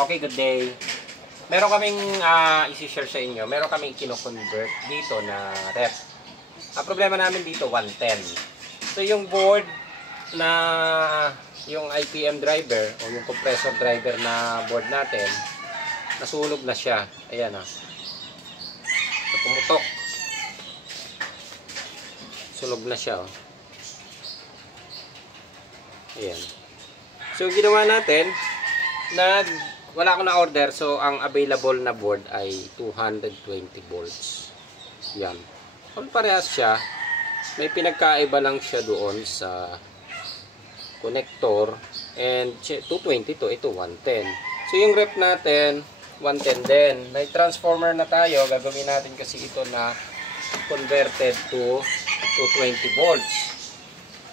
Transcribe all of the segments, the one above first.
Okay, good day. Meron kaming isi-share sa inyo. Meron kaming kino-convert dito na rep. Ang problema namin dito, 110. So, yung board na yung IPM driver o yung compressor driver na board natin, nasunog na siya. Ayan o. So, pumutok. Sunog na siya o. Ayan. So, ginawa natin, wala akong na-order. So, ang available na board ay 220 volts. Yan. Kung parehas siya, may pinagkaiba lang siya doon sa connector. And 220 to, ito 110. So, yung rep natin, 110 din. May transformer na tayo. Gagawin natin kasi ito na converted to 220 volts.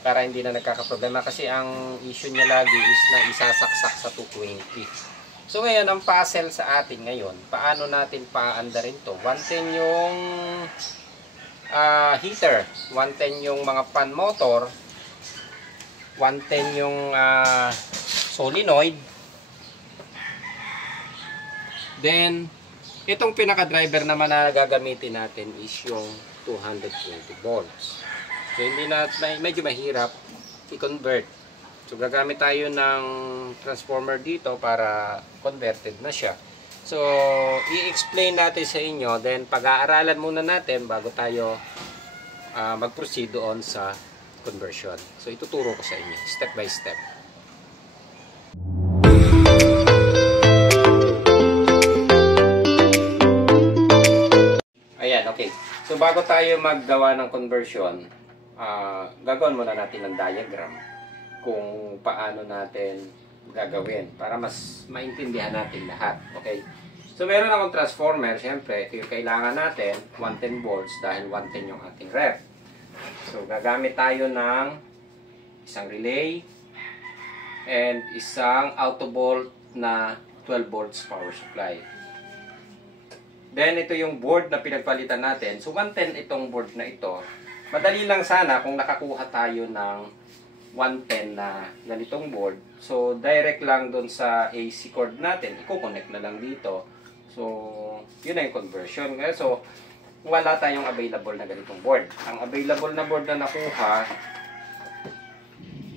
Para hindi na nagkakaproblema. Kasi ang issue niya lagi is na isasaksak sa 220. So ngayon, ang puzzle sa atin ngayon, paano natin paandarin to? 110 yung heater, 110 yung mga fan motor, 110 yung solenoid. Then, itong pinaka-driver naman na gagamitin natin is yung 220 volts. So hindi na, medyo mahirap i-convert. So, gagamit tayo ng transformer dito para converted na siya. So, i-explain natin sa inyo. Then, pag-aaralan muna natin bago tayo mag-proceed doon sa conversion. So, ituturo ko sa inyo. Step by step. Ayan, okay. So, bago tayo maggawa ng conversion, gagawin muna natin ng diagram kung paano natin gagawin para mas maintindihan natin lahat. Okay? So, meron akong transformer. Siyempre, ito yung kailangan natin. 110 volts dahil 110 yung ating rep. So, gagamit tayo ng isang relay and isang auto volt na 12 volts power supply. Then, ito yung board na pinagpalitan natin. So, 110 itong board na ito. Madali lang sana kung nakakuha tayo ng 110 na ganitong board. So, direct lang doon sa AC cord natin. I-connect na lang dito. So, yun na yung conversion. So, wala tayong available na ganitong board. Ang available na board na nakuha,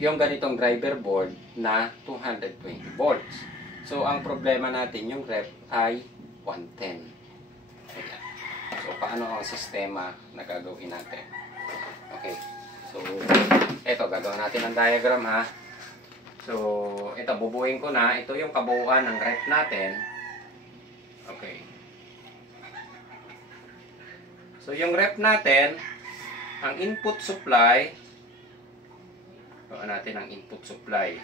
yung ganitong driver board na 220 volts. So, ang problema natin, yung rep ay 110. Ayan. So, paano ang sistema na gagawin natin? Okay. So, ito, gagawin natin ang diagram ha. So, ito, bubuin ko na. Ito yung kabuuan ng rep natin. Okay. So, yung rep natin, ang input supply, gawin natin ang input supply.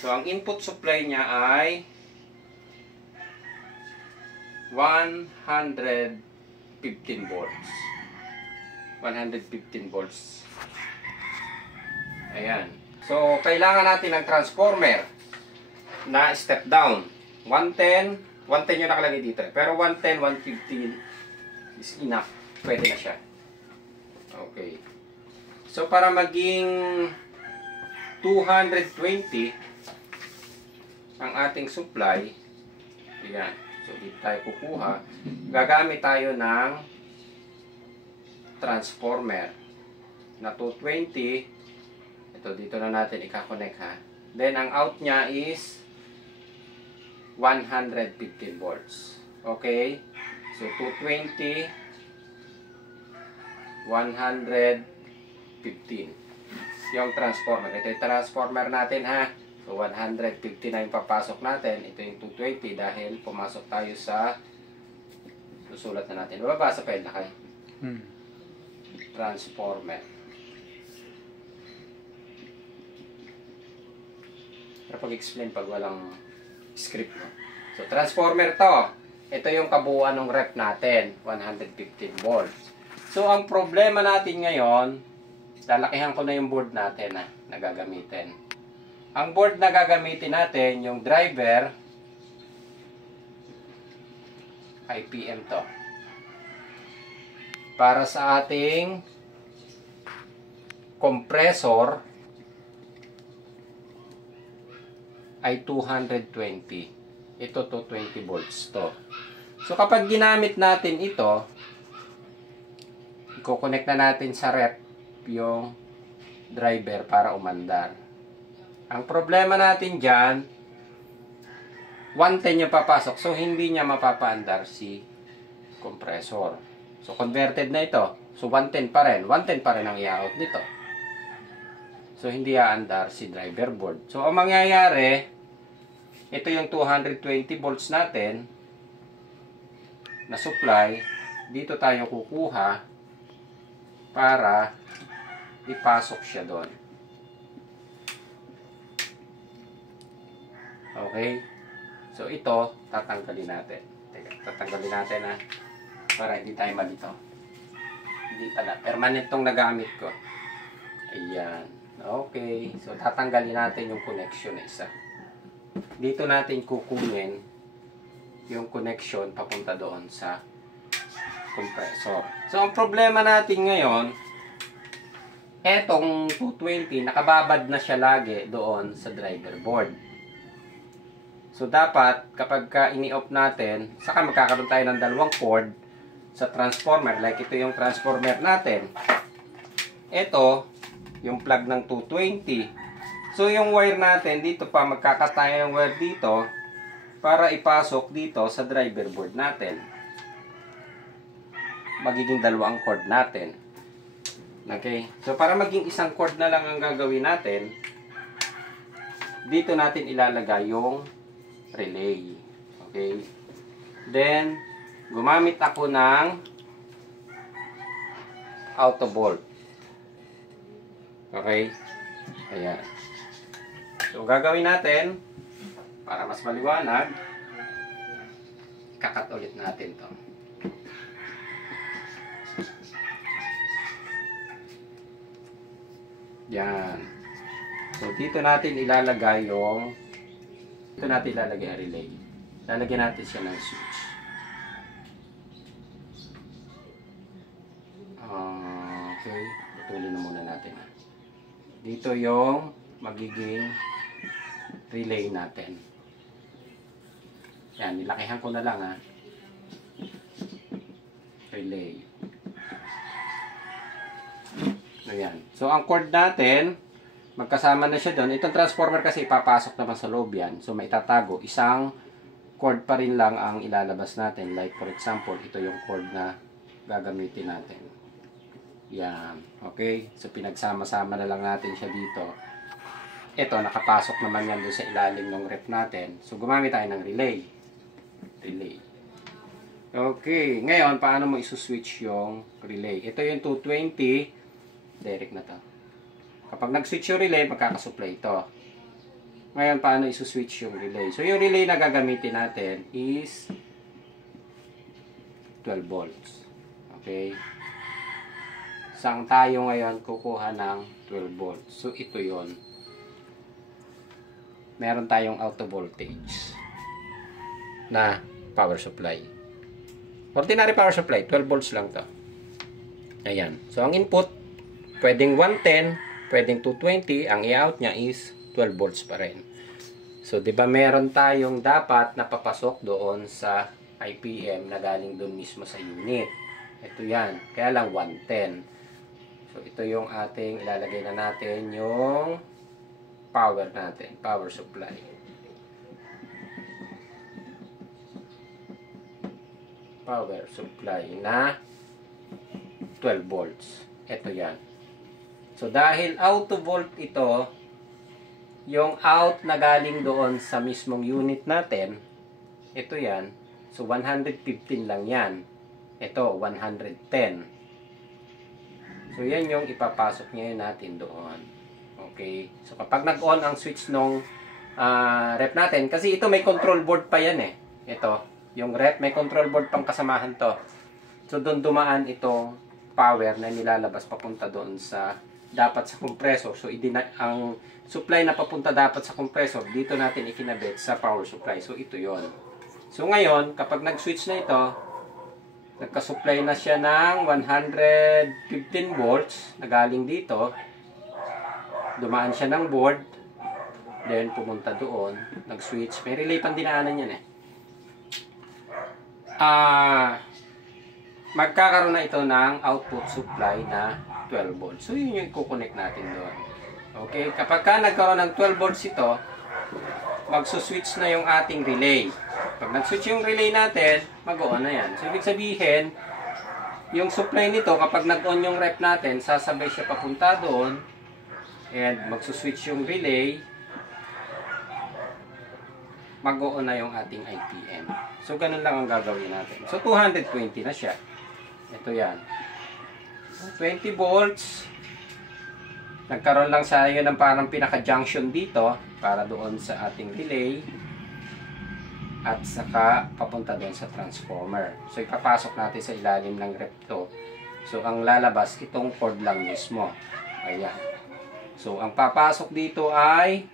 So, ang input supply niya ay 115 volts. 115 volts. Ayan. So, kailangan natin ng transformer na step down. 110 yung nakalagay dito. Pero 110, 115 is enough. Pwede na siya. Okay. So, para maging 220 ang ating supply, ayan. So, dito tayo kukuha. Gagamit tayo ng transformer na 220. Ito, dito na natin ika-connect ha. Then, ang out niya is 115 volts. Okay? So, 220, 115. Yung transformer. Ito yung transformer natin ha. So, 150 na yung papasok natin. Ito yung 220 dahil pumasok tayo sa susulat na natin. Babasa pa yun lakay. Transformer. Pero pag-explain pag walang script. No? So, transformer to. Ito yung kabuuan ng rep natin. 115 volts. So, ang problema natin ngayon, lalakihan ko na yung board natin na gagamitin. Ang board na gagamitin natin, yung driver, IPM to. Para sa ating compressor ay 220. Ito 220 volts to. So kapag ginamit natin ito, i-connect na natin sa rep yung driver para umandar. Ang problema natin dyan, 110 yung papasok. So hindi niya mapapaandar si compressor. So converted na ito. So 110 pa rin. 110 pa rin ang i-out nito. So hindi aandar si driver board. So ang mangyayari, ito yung 220 volts natin na supply. Dito tayo kukuha para ipasok siya doon. Okay? So ito, tatanggalin natin. Teka, tatanggalin natin ha. Para hindi tayo malito. Hindi pala. Permanent tong nagamit ko. Ayan. Okay. So tatanggalin natin yung connection na isa. Dito natin kukunin yung connection papunta doon sa compressor. So ang problema natin ngayon, etong 220, nakababad na siya lagi doon sa driver board. So, dapat, kapag ini-off natin, saka magkakaroon tayo ng dalawang cord sa transformer. Like, ito yung transformer natin. Ito, yung plug ng 220. So, yung wire natin, dito pa, magkakataya yung wire dito para ipasok dito sa driver board natin. Magiging dalawang cord natin. Okay? So, para maging isang cord na lang ang gagawin natin, dito natin ilalagay yung relay. Okay? Then, gumamit ako ng auto bolt. Okay? Ayan. So, gagawin natin, para mas maliwanag, kakat ulit natin to. Yan. So, dito natin ilalagay yung ito natin ilalagay ang relay. Lalagyan natin siya ng switch. Okay. Putulin na muna natin. Dito yung magiging relay natin. Yan. Nilakihan ko na lang ha. Relay. Ayan. So, ang cord natin, magkasama na siya doon. Itong transformer kasi ipapasok naman sa loob yan. So, maitatago. Isang cord pa rin lang ang ilalabas natin. Like, for example, ito yung cord na gagamitin natin. Yan. Okay? So, pinagsama-sama na lang natin siya dito. Ito, nakapasok naman yan doon sa ilalim ng rep natin. So, gumamit tayo ng relay. Relay. Okay. Ngayon, paano mo isuswitch yung relay? Ito yung 220. Direct na to. Kapag nag-switch yung relay, magkakasupply ito. Ngayon, paano isuswitch yung relay? So, yung relay na gagamitin natin is 12 volts. Okay? Saan tayo ngayon kukuha ng 12 volts? So, ito yon. Meron tayong auto voltage na power supply. Ordinary power supply, 12 volts lang to. Ayan. So, ang input, pwedeng 110, pwedeng 220, ang i-out niya is 12 volts pa rin. So, di ba meron tayong dapat na papasok doon sa IPM na galing doon mismo sa unit. Ito yan. Kaya lang 110. So, ito yung ating ilalagay na natin yung power natin. Power supply. Power supply na 12 volts. Ito yan. So, dahil auto volt ito, yung out na galing doon sa mismong unit natin, ito yan. So, 115 lang yan. Ito, 110. So, yan yung ipapasok ngayon natin doon. Okay. So, kapag nag-on ang switch nung rep natin, kasi ito may control board pa yan eh. Ito, yung rep, may control board pang kasamahan to. So, doon dumaan itong power na nilalabas papunta doon sa dapat sa compressor. So, ang supply na papunta dapat sa compressor, dito natin ikinabit sa power supply. So, ito yon. So, ngayon, kapag nag-switch na ito, nagka-supply na siya ng 115 volts na galing dito. Dumaan siya ng board. Then, pumunta doon. Nag-switch. May relay pang dinaanan yan eh. Magkakaroon na ito ng output supply na 12 volts. So, yun yung i-connect natin doon. Okay? Kapag ka nagkaroon ng 12 volts ito, magsuswitch na yung ating relay. Pag nag-switch yung relay natin, mag-on na yan. So, ibig sabihin, yung supply nito, kapag nag-on yung rep natin, sasabay siya papunta doon, and magsuswitch yung relay, mag-on na yung ating IPM. So, ganun lang ang gagawin natin. So, 220 na siya. Ito yan. 20 volts. Nagkaroon lang sa yun ng parang pinaka-junction dito para doon sa ating relay at saka papunta doon sa transformer. So, ipapasok natin sa ilalim ng rep to. So, ang lalabas, itong cord lang mismo. Ayan. So, ang papasok dito ay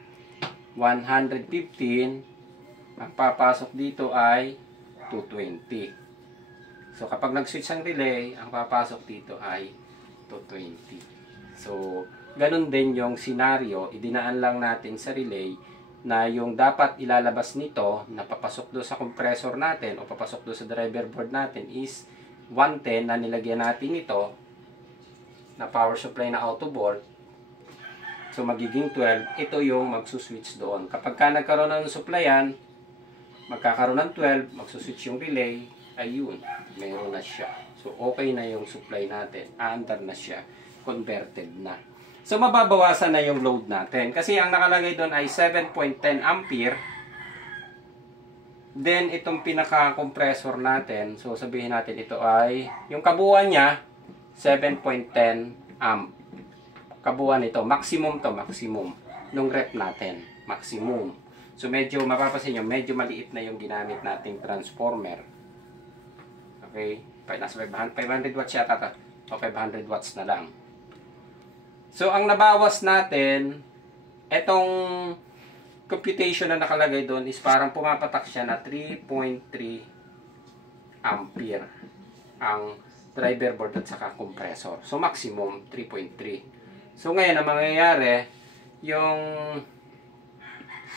115. Ang papasok dito ay 220. So, kapag nag-switch ang relay, ang papasok dito ay 220. So, ganun din yung scenario. Idinaan lang natin sa relay na yung dapat ilalabas nito na papasok doon sa compressor natin o papasok doon sa driver board natin is 110 na nilagyan natin ito na power supply na auto volt. So, magiging 12. Ito yung magsuswitch doon. Kapag ka nagkaroon ng supplyan, magkakaroon ng 12, magsuswitch yung relay, ayun, mayroon na siya. So, okay na yung supply natin. Aandar na siya. Converted na. So, mababawasan na yung load natin. Kasi ang nakalagay doon ay 7.10 ampere. Then, itong pinaka-compressor natin, so sabihin natin ito ay, yung kabuuan niya, 7.10 amp. Kabuuan ito. Maximum to, maximum. Nung rep natin. Maximum. So, medyo, mapapasin nyo, medyo maliit na yung ginamit nating transformer. Okay? Nasa 500 watts yata ito. O 500 watts na lang. So, ang nabawas natin, etong computation na nakalagay doon is parang pumapatak siya na 3.3 ampere ang driver board at saka compressor. So, maximum 3.3. So, ngayon, ang mangyayari, yung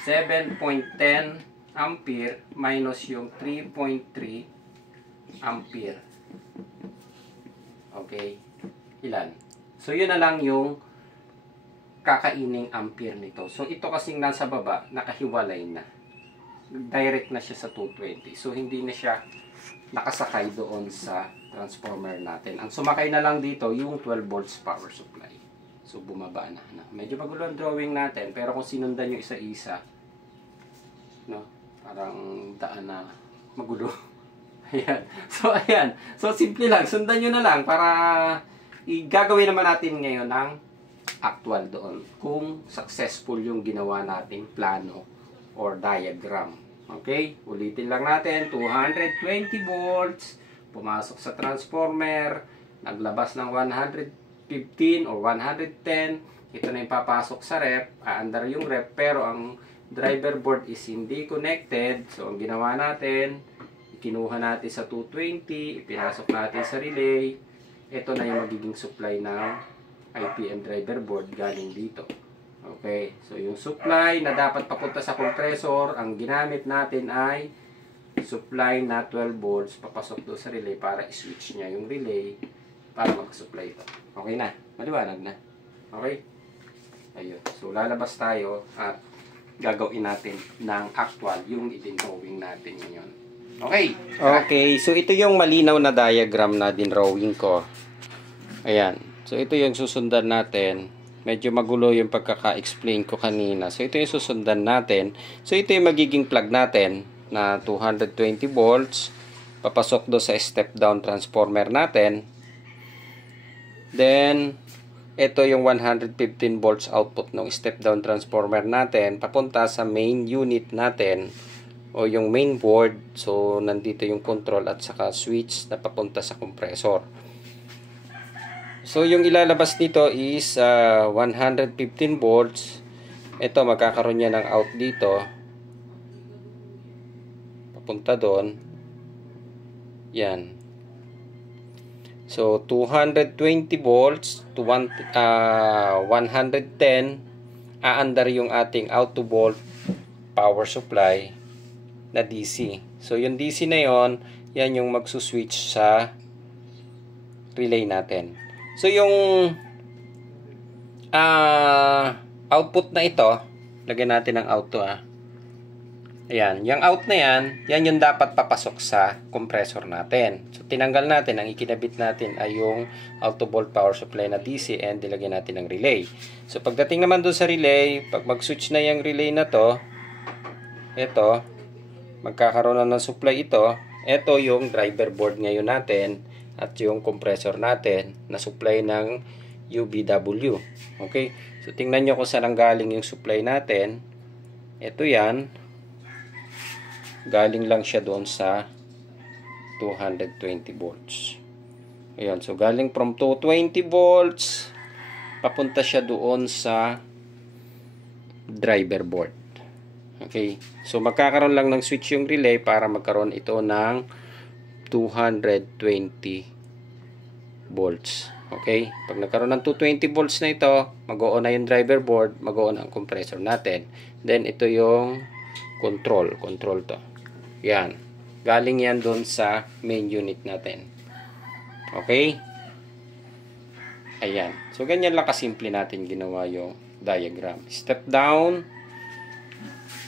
7.10 ampere minus yung 3.3 ampere. Okay? Ilan? So, yun na lang yung kakaining ampere nito. So, ito kasing nasa baba, nakahiwalay na. Direct na siya sa 220. So, hindi na siya nakasakay doon sa transformer natin. Ang sumakay na lang dito, yung 12 volts power supply. So, bumaba na. Medyo magulo ang drawing natin, pero kung sinundan nyo isa-isa, no, parang daan na magulo. Ayan. So, ayan. So, simple lang. Sundan nyo na lang para gagawin naman natin ngayon ng actual doon. Kung successful yung ginawa nating plano or diagram. Okay? Ulitin lang natin. 220 volts. Pumasok sa transformer. Naglabas ng 115 or 110. Ito na yung papasok sa rep. Aandar yung rep. Pero ang driver board is hindi connected. So, ang ginawa natin, kinuha natin sa 220, ipinasok natin sa relay. Ito na yung magiging supply ng IPM driver board galing dito. Okay, so yung supply na dapat papunta sa compressor, ang ginamit natin ay supply na 12 volts, papasok doon sa relay para i-switch niya yung relay para mag-supply ito. Okay na, maliwanag na. Okay? Ayun, so lalabas tayo at gagawin natin ng actual yung i-drawing natin ngayon. Okay. Okay, so ito yung malinaw na diagram na dinrawing ko. Ayan. So ito yung susundan natin. Medyo magulo yung pagkaka-explain ko kanina. So ito yung susundan natin. So ito yung magiging plug natin na 220 volts. Papasok do sa step down transformer natin. Then ito yung 115 volts output ng step down transformer natin papunta sa main unit natin o yung main board. So, nandito yung control at saka switch na papunta sa compressor. So, yung ilalabas dito is 115 volts. Ito, magkakaroon niya ng out dito. Papunta doon. Yan. So, 220 volts to 110. aandar yung ating auto volt power supply na DC. So, yung DC na yon, yan yung magsuswitch sa relay natin. So, yung output na ito, lagyan natin ng auto Ayan, yung out na yan yung dapat papasok sa compressor natin. So, tinanggal natin, ang ikinabit natin ay yung auto volt power supply na DC and dilagyan natin ng relay. So, pagdating naman doon sa relay, pag mag-switch na yung relay na to, ito, magkakaroon na ng supply ito. Ito yung driver board ngayon natin at yung compressor natin na supply ng UBW. Okay? So, tingnan nyo kung saan ang galing yung supply natin. Ito yan. Galing lang siya doon sa 220 volts. Ayan. So, galing from 220 volts, papunta siya doon sa driver board. Okay. So, magkakaroon lang ng switch yung relay para magkaroon ito ng 220 volts. Okay. Pag nagkaroon ng 220 volts na ito, mag-o-on na yung driver board, mag-o-on ang compressor natin. Then, ito yung control to. Yan. Galing yan doon sa main unit natin. Okay? Ayan. So, ganyan lang kasimple natin ginawa yung diagram. Step down.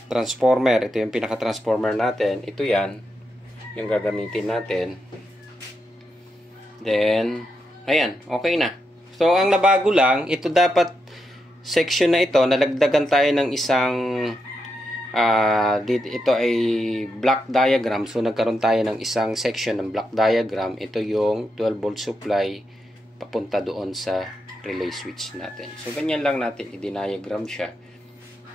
Transformer. Ito yung pinaka-transformer natin. Ito yan. Yung gagamitin natin. Then, ayan. Okay na. So, ang nabago lang, ito dapat section na ito, nalagdagan tayo ng isang ito ay block diagram. So, nagkaroon tayo ng isang section ng block diagram. Ito yung 12 volt supply papunta doon sa relay switch natin. So, ganyan lang natin i-diagram siya.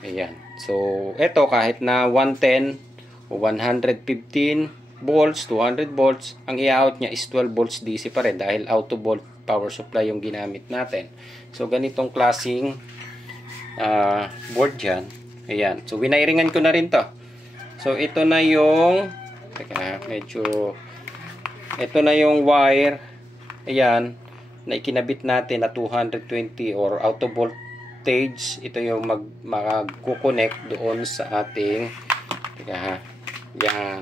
Ayan. So, ito kahit na 110 o 115 volts, 200 volts, ang i-out niya is 12 volts DC pa rin dahil auto volt power supply yung ginamit natin. So, ganitong klaseng board yan. Ayan. So, winairingan ko na rin to. So, ito na yung ito na yung wire. Ayan. Na ikinabit natin na 220 or auto voltage. Ito yung mag-connect doon sa ating yan.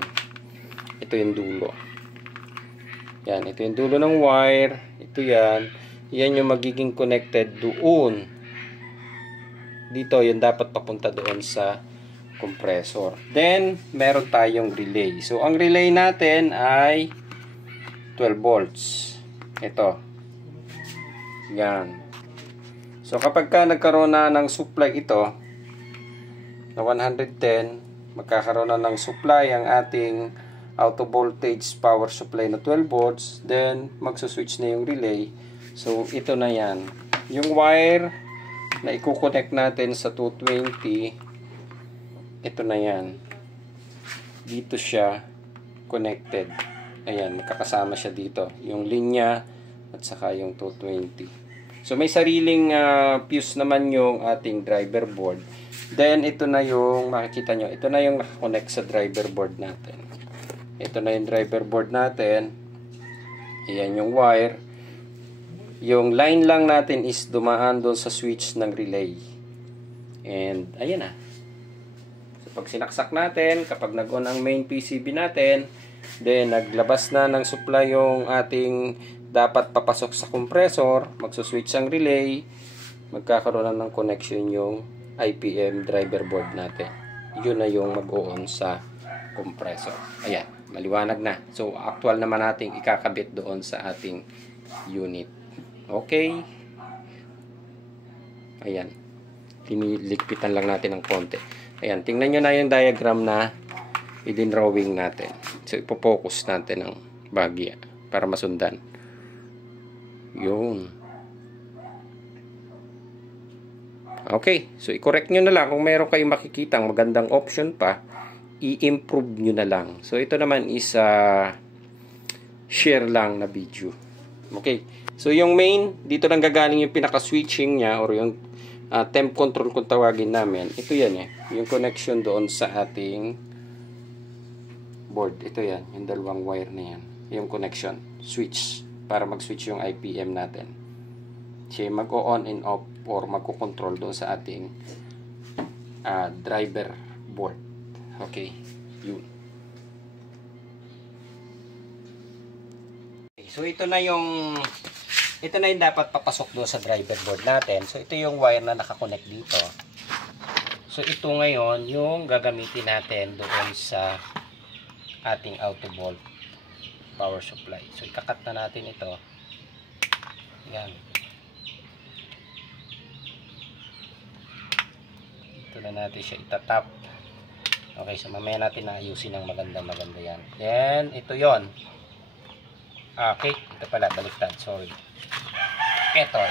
Ito yung dulo. Yan. Ito yung dulo ng wire. Ito yan. Yan yung magiging connected doon. Dito, yun dapat papunta doon sa compressor. Then, meron tayong relay. So, ang relay natin ay 12 volts. Ito. Yan. So, kapag ka nagkaroon na ng supply ito, na 110, magkakaroon na ng supply ang ating auto voltage power supply na 12 volts, then, magsuswitch na yung relay. So, ito na yan. Yung wire na i-connect natin sa 220, ito na yan. Dito siya connected. Ayan, magkakasama siya dito. Yung linya at saka yung 220. So, may sariling fuse naman yung ating driver board. Then, ito na yung, makikita nyo, ito na yung nakakonect sa driver board natin. Ito na yung driver board natin. Ayan yung wire. Yung line lang natin is dumaan doon sa switch ng relay. And, ayan na. So, pag sinaksak natin, kapag nag-on ang main PCB natin, then, naglabas na ng supply yung ating dapat papasok sa compressor, magsuswitch ang relay, magkakaroon na ng connection yung IPM driver board natin. Yun na yung mag-on sa compressor. Ayan, maliwanag na. So, actual naman natin ikakabit doon sa ating unit. Okay. Ayan. Tiniligpitan lang natin ng konti. Ayan. Tingnan nyo na yung diagram na i-drawing natin. So, ipopokus natin ng bahagya para masundan. Yun. Okay. So, i-correct nyo na lang. Kung meron kayong makikitang magandang option pa, i-improve nyo na lang. So, ito naman is share lang na video. Okay. So, yung main, dito lang gagaling yung pinaka-switching niya or yung temp control kung tawagin namin. Ito yan yung connection doon sa ating board. Ito yan, yung dalawang wire na yan. Yung connection, switch, para mag-switch yung IPM natin. siya mag-on and off or magko-control doon sa ating driver board. Okay, yun. Okay, so ito na yung dapat papasok doon sa driver board natin. So ito yung wire na nakakonect dito. So ito ngayon yung gagamitin natin doon sa ating auto volt power supply. So ikakat na natin ito. Yan. Ito na natin siya itatap. Okay, so mamaya natin naayusin ng maganda yan. Then ito yon. Okay, ito pala baliktad, sorry. Ito.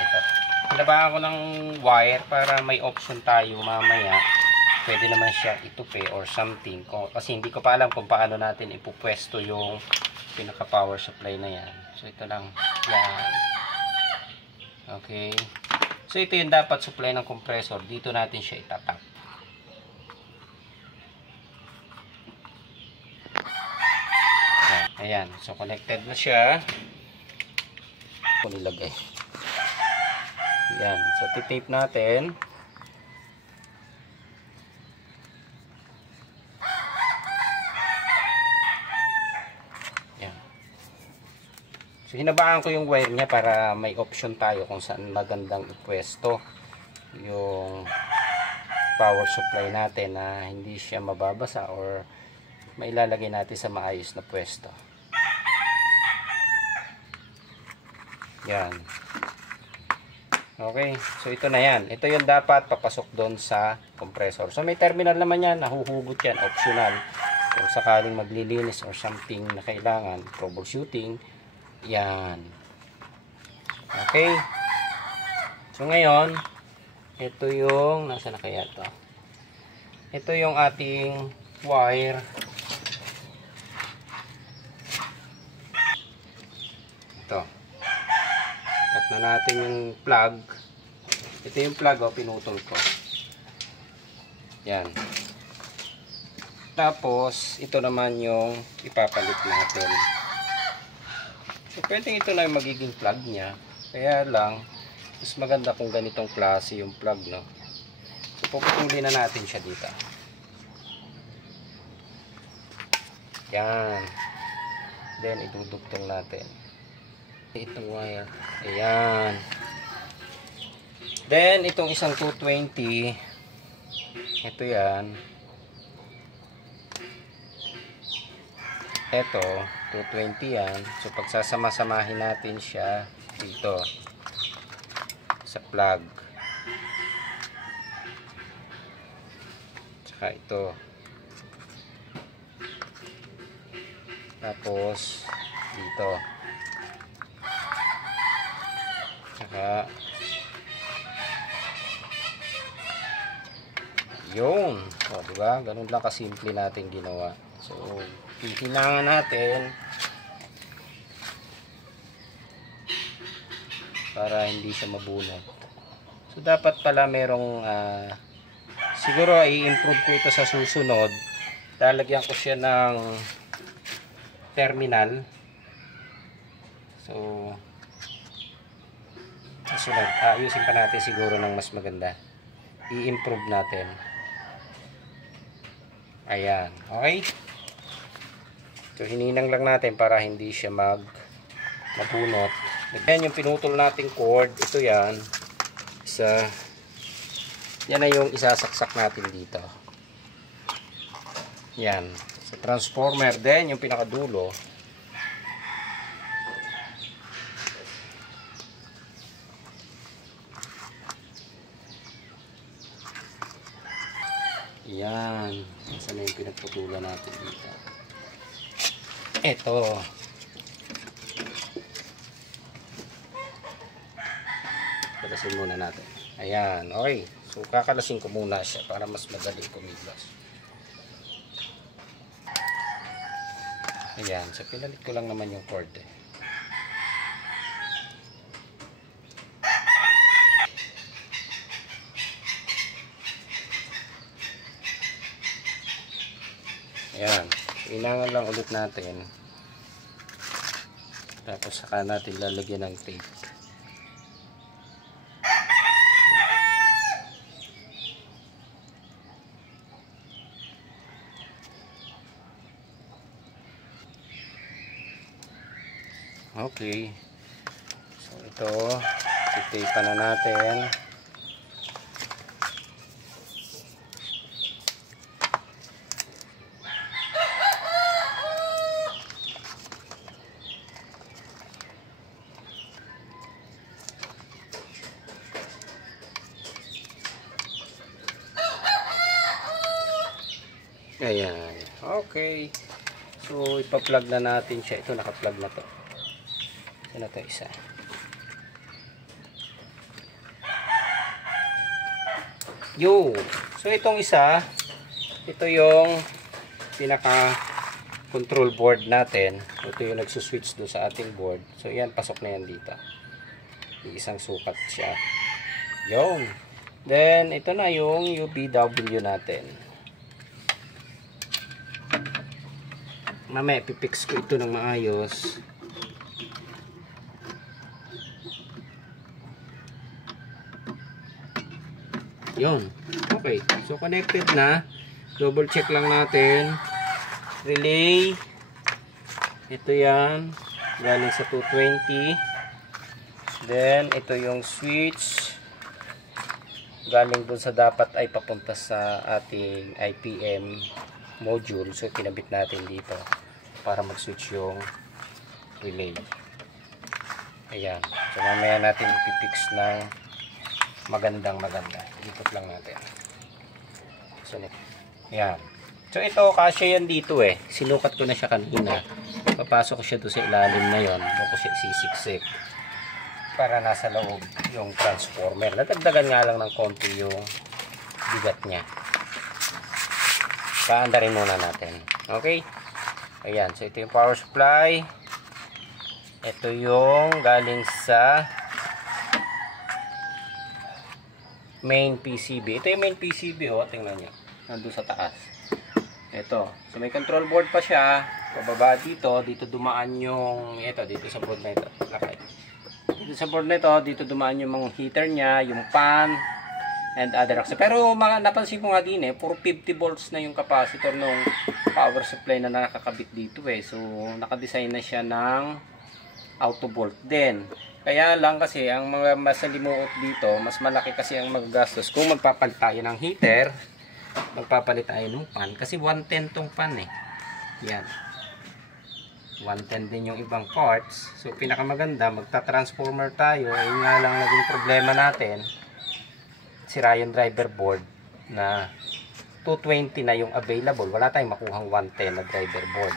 Pinabahan ko ng wire para may option tayo mamaya. Pwede naman siya itupi or something. Kasi hindi ko pa alam kung paano natin ipupwesto yung pinaka power supply na yan. So ito lang. Yan. Okay. So ito yung dapat supply ng compressor. Dito natin siya itatap. Ayan. So connected na siya. Ito nilagay. Yan. So, titape natin. Yan. So, hinabaan ko yung wire niya para may option tayo kung saan magandang ipwesto yung power supply natin na hindi siya mababasa or mailalagay natin sa maayos na pwesto. Yan. Okay, so ito na yan. Ito yung dapat papasok doon sa compressor. So may terminal naman yan, nahuhugot yan, optional. Kung sakaling maglilinis or something na kailangan, troubleshooting, yan. Okay. So ngayon, ito yung, nasa na kaya ito? Ito yung ating wire. Ito. Cut na natin yung plug. Ito yung plug, pinutol ko. Yan. Tapos, ito naman yung ipapalit natin. So, pwede ito na yung magiging plug niya. Kaya lang, mas maganda kung ganitong klase yung plug, no? So, puputulin na natin siya dito. Yan. Then, idudugtong natin. Itong wire. Ayan. Then, itong isang 220. Ito yan. Ito, 220 yan. So, pagsasama-samahin natin siya dito sa plug. Tsaka ito. Tapos, dito. Tsaka yun. O, diba? Ganun lang kasimple natin ginawa. So, kailangan natin para hindi siya mabunot. So, dapat pala merong siguro i-improve ko ito sa susunod. Lalagyan ko siya ng terminal. So, susunod, ayusin pa natin siguro ng mas maganda. I-improve natin. Ayan. Okay? So, hininang lang natin para hindi siya mabunot. Then, yung pinutol nating cord, ito yan. Yan na yung isasaksak natin dito. Yan. Sa transformer. Then, yung pinakadulo, yan. Saan na yung pinagputulan natin dito? Ito. Kalasin muna natin. Ayan. Okay. So, kakalasin ko muna siya para mas madaling kumiglas. Ayan. So, pinalit ko lang naman yung cord eh. Ayan. Inangan lang ulit natin. Tapos saka natin lalagyan ng tape. Okay. So ito, titipan na natin. Ayan. Okay. So, ipa-plug na natin siya. Ito, naka-plug na to. Ito na to isa. Yo! So, itong isa, ito yung pinaka-control board natin. Ito yung nagsuswitch doon sa ating board. So, yan, pasok na yan dito. Isang sukat siya. Yung. Then, ito na yung UPW natin. Mamaya pipix ko ito ng maayos. Yun. Okay. So connected na. Double check lang natin. Relay. Ito yan. Galing sa 220. Then ito yung switch. Galing dun sa dapat ay papunta sa ating IPM module. So kinabit natin dito para mag-switch yung relay. Ayan. So mamaya natin ipipix ng maganda. Ikot lang natin. So ayan. So ito kasya yan dito eh. Sinukat ko na siya kanina. Papasok ko siya doon sa ilalim na yon. Doon ko siya sisiksik para nasa loob yung transformer. Nadagdagan nga lang ng konti yung bigat niya. Paandarin muna natin. Okay? Ayan. So, ito yung power supply. Ito yung galing sa main PCB. Ito yung main PCB. O, tingnan nyo. Nandun sa taas. Ito. So, may control board pa siya. Pababa dito. Dito dumaan yung ito. Dito sa board na ito. Okay. Dito sa board na ito. Dito dumaan yung mga heater niya. Yung fan. And other accessories. Pero napansin ko nga din eh, puro 50 volts na yung capacitor ng power supply na nakakabit dito eh. So, nakadesign na siya ng auto volt din. Kaya lang kasi, ang mga masalimuot dito, mas malaki kasi ang magagastos. Kung magpapalit tayo ng heater, magpapalit tayo ng fan. Kasi 110 tong fan eh. Yan. 110 din yung ibang parts. So, pinakamaganda, magta-transformer tayo. Ayun nga lang naging problema natin. Sira yung driver board na 220 na yung available. Wala tayong makuhang 110 na driver board.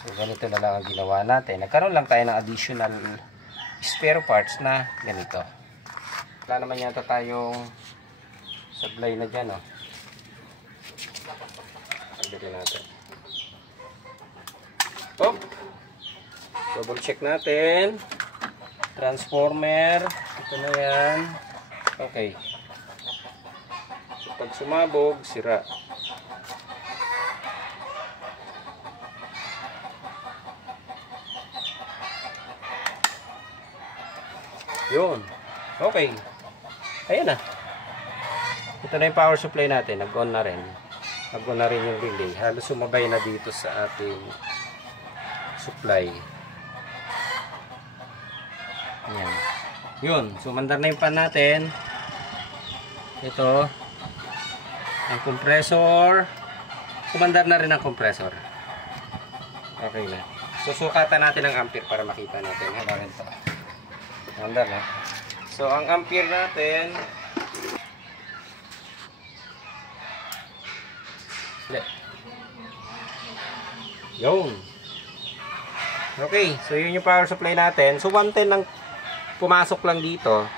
So, ganito na lang ang ginawa natin. Nagkaroon lang tayo ng additional spare parts na ganito. Wala naman yata tayong supply na dyan, oh. Pagdating natin. Oh! Double check natin. Transformer. Ito na yan. Okay. So, pag sumabog, sira. Yun. Okay. Ayan na. Ito na yung power supply natin. Nag-on na rin. Nag-on na rin yung relay. Halos sumabay na dito sa ating supply. Ayan. Yun. So, mandar na yung pan natin. Ito. Ang compressor. Kumandar na rin ang compressor. Okay na. Susukatan natin ang ampere para makita natin. Habarin ito. Mandar na. So, ang ampere natin. Yun. Okay. So, yun yung power supply natin. So, 110 lang pumasok lang dito.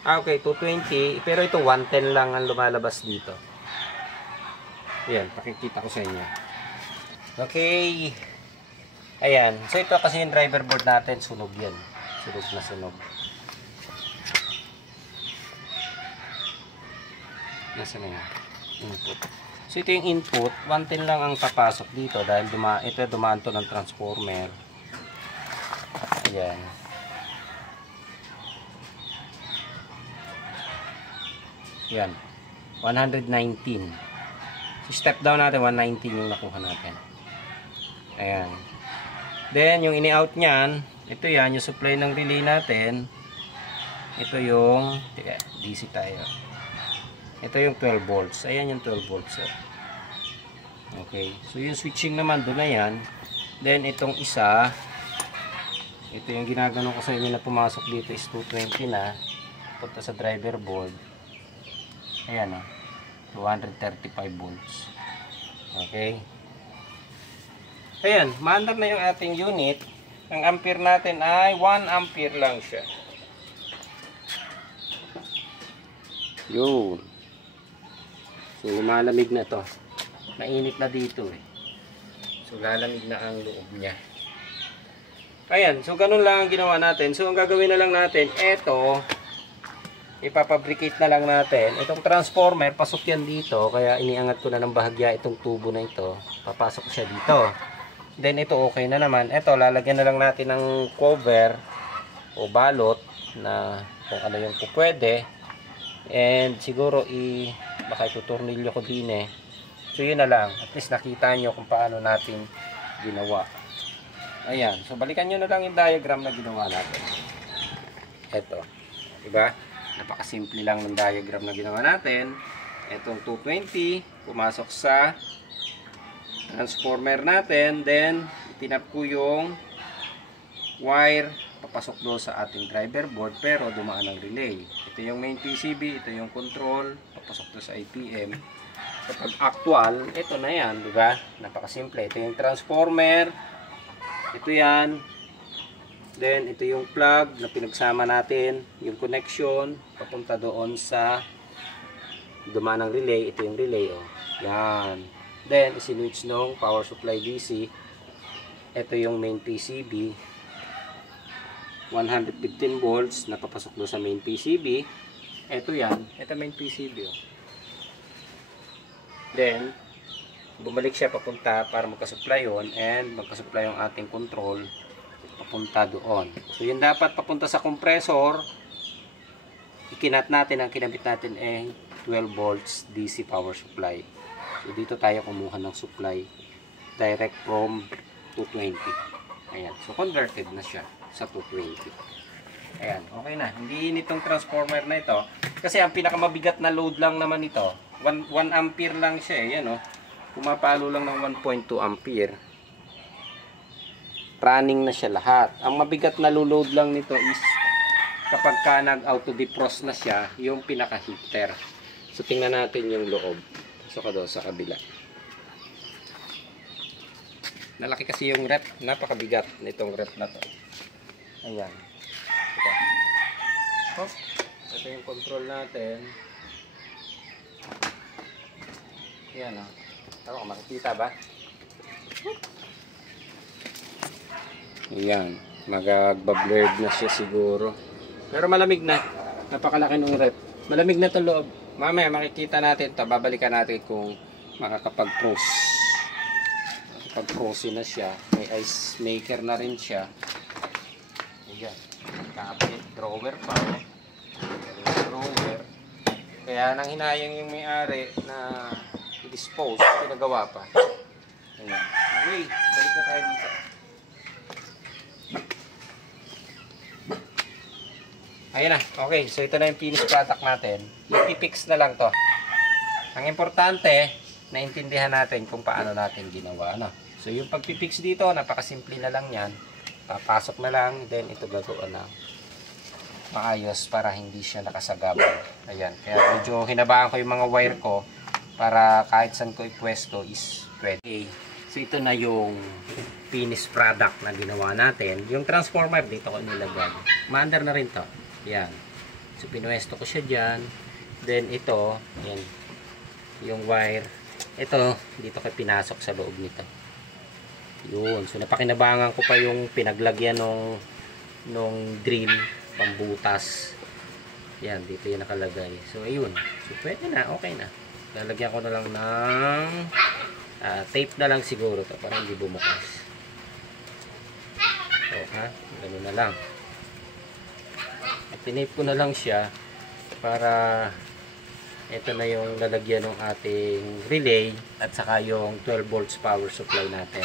Okay, 220. Pero ito, 110 lang ang lumalabas dito. Ayan, pakikita ko sa inyo. Okay. Ayan. So, ito kasi yung driver board natin. Sunog yan. Sunog na sunog. Nasaan na yun? Input. So, ito yung input. 110 lang ang papasok dito. Dahil ito dumaan to ng transformer. Ayan. Yan. 119. So, step down natin, 119 yung nakuha natin. Ayan. Then, yung ini-out niyan, ito yan, yung supply ng relay natin. Ito yung, teka, DC tayo. Ito yung 12 volts. Ayan yung 12 volts. Okay. So, yung switching naman, doon na yan. Then, itong isa, ito yung ginagano ko sa inyo na pumasok dito is 220 na. Punta sa driver board. Ayan o. 235 volts. Okay. Ayan. Maandar na yung ating unit. Ang ampere natin ay 1 ampere lang siya. Yun. So, lumalamig na to. Mainit na dito eh. So, lalamig na ang loob niya. Ayan. So, ganun lang ang ginawa natin. So, ang gagawin na lang natin, eto, ipapabricate na lang natin. Itong transformer, pasok yan dito. Kaya iniangat ko na ng bahagya itong tubo na ito. Papasok siya dito. Then, ito okay na naman. Ito, lalagyan na lang natin ng cover o balot na kung ano yung pupwede. And siguro baka ituturnilyo ko din eh. So yun na lang. At least nakita nyo kung paano natin ginawa. Ayan. So balikan nyo na lang yung diagram na ginawa natin. Ito. Diba? Napakasimple lang ng diagram na ginawa natin. Itong 220 pumasok sa transformer natin. Then itinap ko yung wire papasok doon sa ating driver board pero dumaan ang relay. Ito yung main PCB, ito yung control, papasok doon sa IPM. Kapag actual, ito na yan, di ba? Napakasimple. Ito yung transformer, ito yan. Then ito yung plug na pinagsama natin, yung connection papunta doon sa dumaan ng relay. Ito yung relay, oh. Yan. Then isinwitch nung power supply DC. Ito yung main PCB. 115 volts na papasok doon sa main PCB. Ito yan. Ito main PCB. Oh. Then, bumalik siya papunta para magkasupply yun and magkasupply yung ating control papunta doon. So, yun dapat papunta sa compressor. Ikinat natin, ang kinabit natin ay 12 volts DC power supply. So, dito tayo kumuha ng supply direct from 220. Ayan. So, converted na siya sa 220. Ayan, okay na. Hindi nitong transformer na ito. Kasi ang pinakamabigat na load lang naman ito, 1 ampere lang siya eh. Yan, oh. Pumapalo lang ng 1.2 ampere. Running na siya lahat. Ang mabigat na load lang nito is kapag ka nag-auto defrost na siya, yung pinaka-heater. So, tingnan natin yung loob. So, doon sa kabila. Nalaki kasi yung rep. Napakabigat nitong rep na to. Ayan. Hop. Ito yung control natin. Ayan o. Tama, makikita ba? Ayan. Magagbablurred na siya siguro. Pero malamig na. Napakalaki ng rep. Malamig na itong loob. Mamaya makikita natin ito. Babalikan natin kung makakapag-froze. Makakapag-froze na siya. May ice maker na rin siya. Ayan. Kapit, drawer pa. Drawer. Kaya nang hinayang yung may-ari na i-dispose, pinagawa pa. Ayan. Okay, balik na tayo dito. Ayan na. Okay, so ito na yung finished product natin. I-fix na lang to. Ang importante, naintindihan natin kung paano natin ginawa. No? So yung pag-fix dito, napakasimple na lang yan. Papasok na lang, then ito gagawin na maayos para hindi siya nakasagabal. Ayan, kaya medyo hinabahan ko yung mga wire ko para kahit saan ko ipwesto is pwede. So ito na yung finished product na ginawa natin. Yung transformer dito ko nilagay. Maandar na rin to. Ayan. So pinwesto ko siya dyan. Then ito, ayan, yung wire. Ito, dito ko pinasok sa loob nito. Yun. So napakinabangan ko pa yung pinaglagyan nung drill, pambutas. Yan, dito yung nakalagay. So ayun. So pwede na, okay na. Lalagyan ko na lang ng tape na lang siguro to para hindi bumukas. So ha, ganun na lang. At tinape ko na lang siya para ito na yung lalagyan ng ating relay at saka yung 12 volts power supply natin.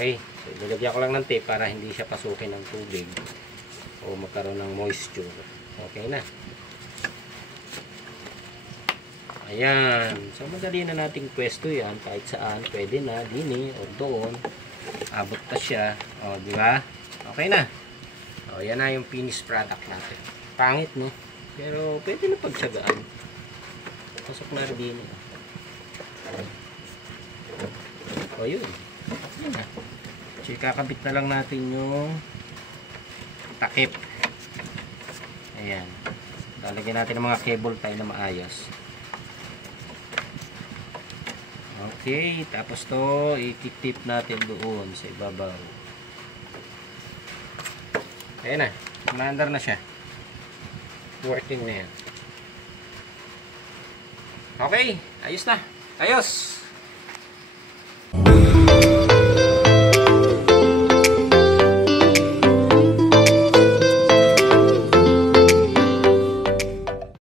Okay. So, nilagyan ko lang ng tape para hindi siya pasukin ng tubig o magkaroon ng moisture. Okay na. Ayan. So, madali na nating pwesto yan. Kahit saan. Pwede na. Dini o doon. Abot na siya. O, di ba? Okay na. O, yan na yung finished product natin. Pangit, no? Pero, pwede na pagtsagaan. Pasok na rin din. O, yun. Yan na. So, kakabit na lang natin yung takip. Ayan. Lalagyan natin ng mga cable tie na maayos. Okay, tapos to i-tip natin doon sa ibabaw. Ayan na, umaandar na siya. Working na yan. Okay, ayos na. Ayos!